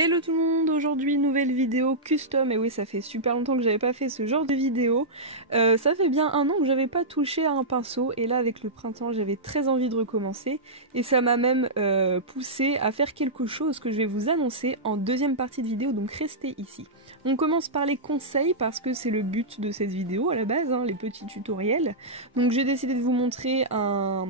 Hello tout le monde, aujourd'hui nouvelle vidéo custom, et oui ça fait super longtemps que j'avais pas fait ce genre de vidéo, ça fait bien un an que j'avais pas touché à un pinceau et là avec le printemps j'avais très envie de recommencer et ça m'a même poussé à faire quelque chose que je vais vous annoncer en deuxième partie de vidéo, donc restez ici. On commence par les conseils parce que c'est le but de cette vidéo à la base, hein, les petits tutoriels, donc j'ai décidé de vous montrer un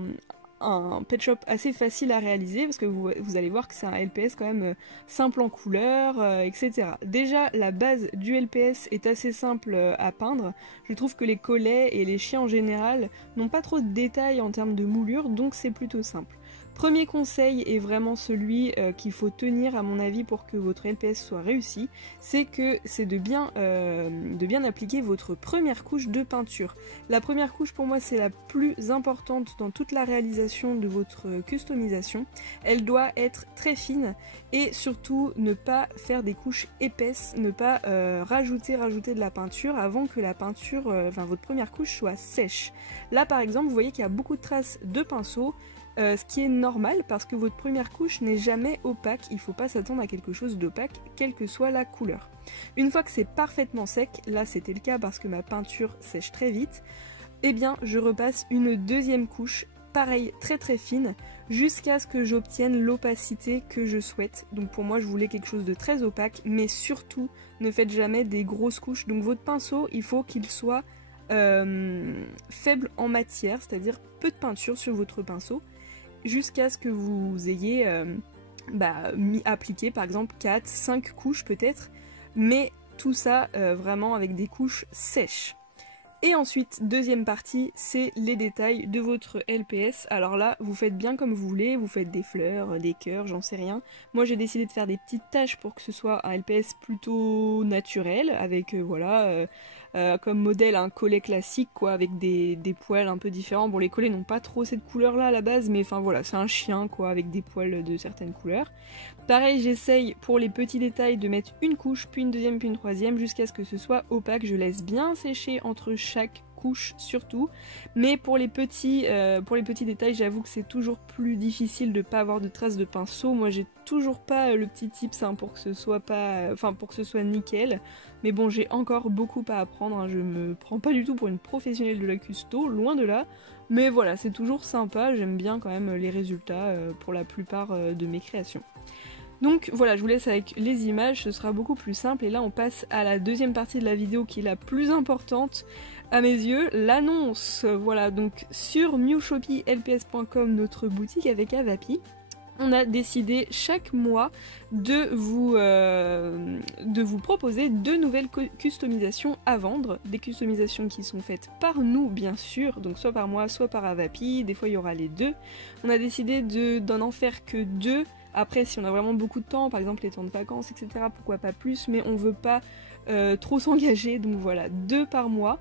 pet shop assez facile à réaliser parce que vous allez voir que c'est un LPS quand même simple en couleur, etc. Déjà la base du LPS est assez simple à peindre, je trouve que les collets et les chiens en général n'ont pas trop de détails en termes de moulure, donc c'est plutôt simple. Premier conseil est vraiment celui qu'il faut tenir à mon avis pour que votre LPS soit réussi, c'est de bien appliquer votre première couche de peinture. La première couche pour moi c'est la plus importante dans toute la réalisation de votre customisation. Elle doit être très fine et surtout ne pas faire des couches épaisses, ne pas rajouter de la peinture avant que la peinture, votre première couche soit sèche. Là par exemple vous voyez qu'il y a beaucoup de traces de pinceau. Ce qui est normal parce que votre première couche n'est jamais opaque, il ne faut pas s'attendre à quelque chose d'opaque, quelle que soit la couleur. Une fois que c'est parfaitement sec, là c'était le cas parce que ma peinture sèche très vite, eh bien je repasse une deuxième couche, pareil très fine, jusqu'à ce que j'obtienne l'opacité que je souhaite. Donc pour moi je voulais quelque chose de très opaque, mais surtout ne faites jamais des grosses couches. Donc votre pinceau, il faut qu'il soit faible en matière, c'est-à-dire peu de peinture sur votre pinceau, jusqu'à ce que vous ayez appliqué par exemple 4-5 couches peut-être, mais tout ça vraiment avec des couches sèches. Et ensuite, deuxième partie, c'est les détails de votre LPS. Alors là, vous faites bien comme vous voulez, vous faites des fleurs, des cœurs, j'en sais rien. Moi j'ai décidé de faire des petites taches pour que ce soit un LPS plutôt naturel, avec comme modèle un collet classique quoi, avec des poils un peu différents. Bon, les collets n'ont pas trop cette couleur là à la base, mais enfin voilà, c'est un chien quoi, avec des poils de certaines couleurs. Pareil, j'essaye pour les petits détails de mettre une couche, puis une deuxième, puis une troisième, jusqu'à ce que ce soit opaque. Je laisse bien sécher entre chaque couche surtout, mais pour les petits détails, j'avoue que c'est toujours plus difficile de pas avoir de traces de pinceau. Moi j'ai toujours pas le petit tips pour que ce soit pour que ce soit nickel, mais bon, j'ai encore beaucoup à apprendre, hein. Je me prends pas du tout pour une professionnelle de la custo, loin de là, mais voilà, c'est toujours sympa, j'aime bien quand même les résultats pour la plupart de mes créations. Donc voilà, je vous laisse avec les images, ce sera beaucoup plus simple, et là on passe à la deuxième partie de la vidéo qui est la plus importante à mes yeux, l'annonce. Voilà, donc sur mewshopee.lps.com, notre boutique avec Avapi, on a décidé chaque mois de vous proposer 2 nouvelles customisations à vendre, des customisations qui sont faites par nous bien sûr, donc soit par moi, soit par Avapi, des fois il y aura les deux. On a décidé d'en en faire que 2. Après, si on a vraiment beaucoup de temps, par exemple les temps de vacances, etc., pourquoi pas plus, mais on veut pas trop s'engager, donc voilà, 2 par mois,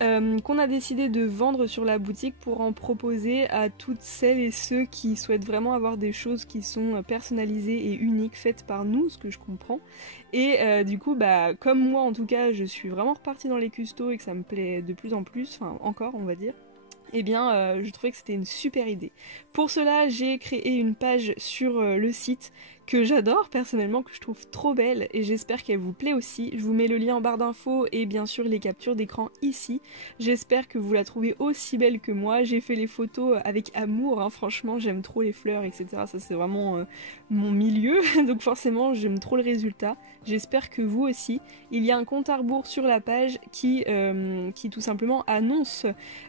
qu'on a décidé de vendre sur la boutique pour en proposer à toutes celles et ceux qui souhaitent vraiment avoir des choses qui sont personnalisées et uniques, faites par nous, ce que je comprends. Et du coup, comme moi en tout cas, je suis vraiment repartie dans les custos et que ça me plaît de plus en plus, enfin encore on va dire, eh bien je trouvais que c'était une super idée. Pour cela, j'ai créé une page sur le site que j'adore personnellement, que je trouve trop belle, et j'espère qu'elle vous plaît aussi. Je vous mets le lien en barre d'infos et bien sûr les captures d'écran ici. J'espère que vous la trouvez aussi belle que moi. J'ai fait les photos avec amour, hein. Franchement j'aime trop les fleurs, etc. Ça c'est vraiment mon milieu, donc forcément j'aime trop le résultat. J'espère que vous aussi. Il y a un compte à rebours sur la page qui tout simplement annonce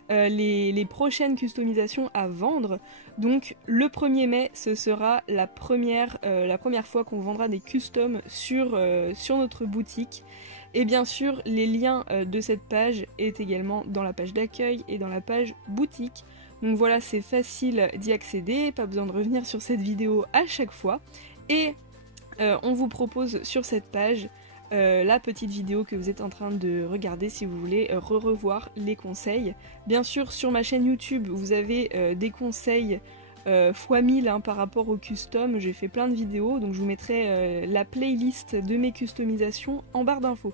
les prochaines customisations à vendre. Donc le 1er mai, ce sera la première fois qu'on vendra des customs sur notre boutique. Et bien sûr, les liens de cette page est également dans la page d'accueil et dans la page boutique. Donc voilà, c'est facile d'y accéder, pas besoin de revenir sur cette vidéo à chaque fois. Et on vous propose sur cette page la petite vidéo que vous êtes en train de regarder si vous voulez revoir les conseils. Bien sûr, sur ma chaîne YouTube, vous avez des conseils fois 1000 par rapport au custom. J'ai fait plein de vidéos, donc je vous mettrai la playlist de mes customisations en barre d'infos.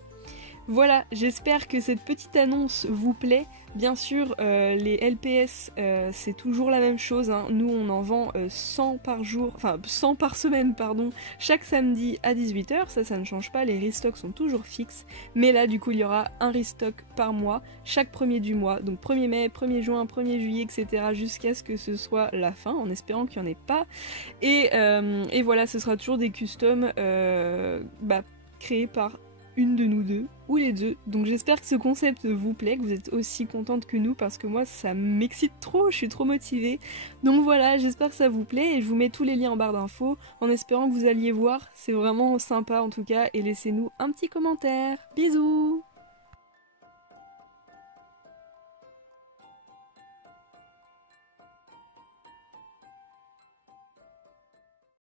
Voilà, j'espère que cette petite annonce vous plaît. Bien sûr, les LPS, c'est toujours la même chose, hein. Nous, on en vend 100 par jour, enfin 100 par semaine, pardon, chaque samedi à 18h. Ça ne change pas, les restocks sont toujours fixes. Mais là, du coup, il y aura un restock par mois, chaque premier du mois. Donc 1er mai, 1er juin, 1er juillet, etc. jusqu'à ce que ce soit la fin, en espérant qu'il n'y en ait pas. Et voilà, ce sera toujours des customs créés par une de nous deux, ou les deux. Donc j'espère que ce concept vous plaît, que vous êtes aussi contente que nous, parce que moi ça m'excite trop, je suis trop motivée. Donc voilà, j'espère que ça vous plaît, et je vous mets tous les liens en barre d'infos, en espérant que vous alliez voir, c'est vraiment sympa en tout cas, et laissez-nous un petit commentaire. Bisous!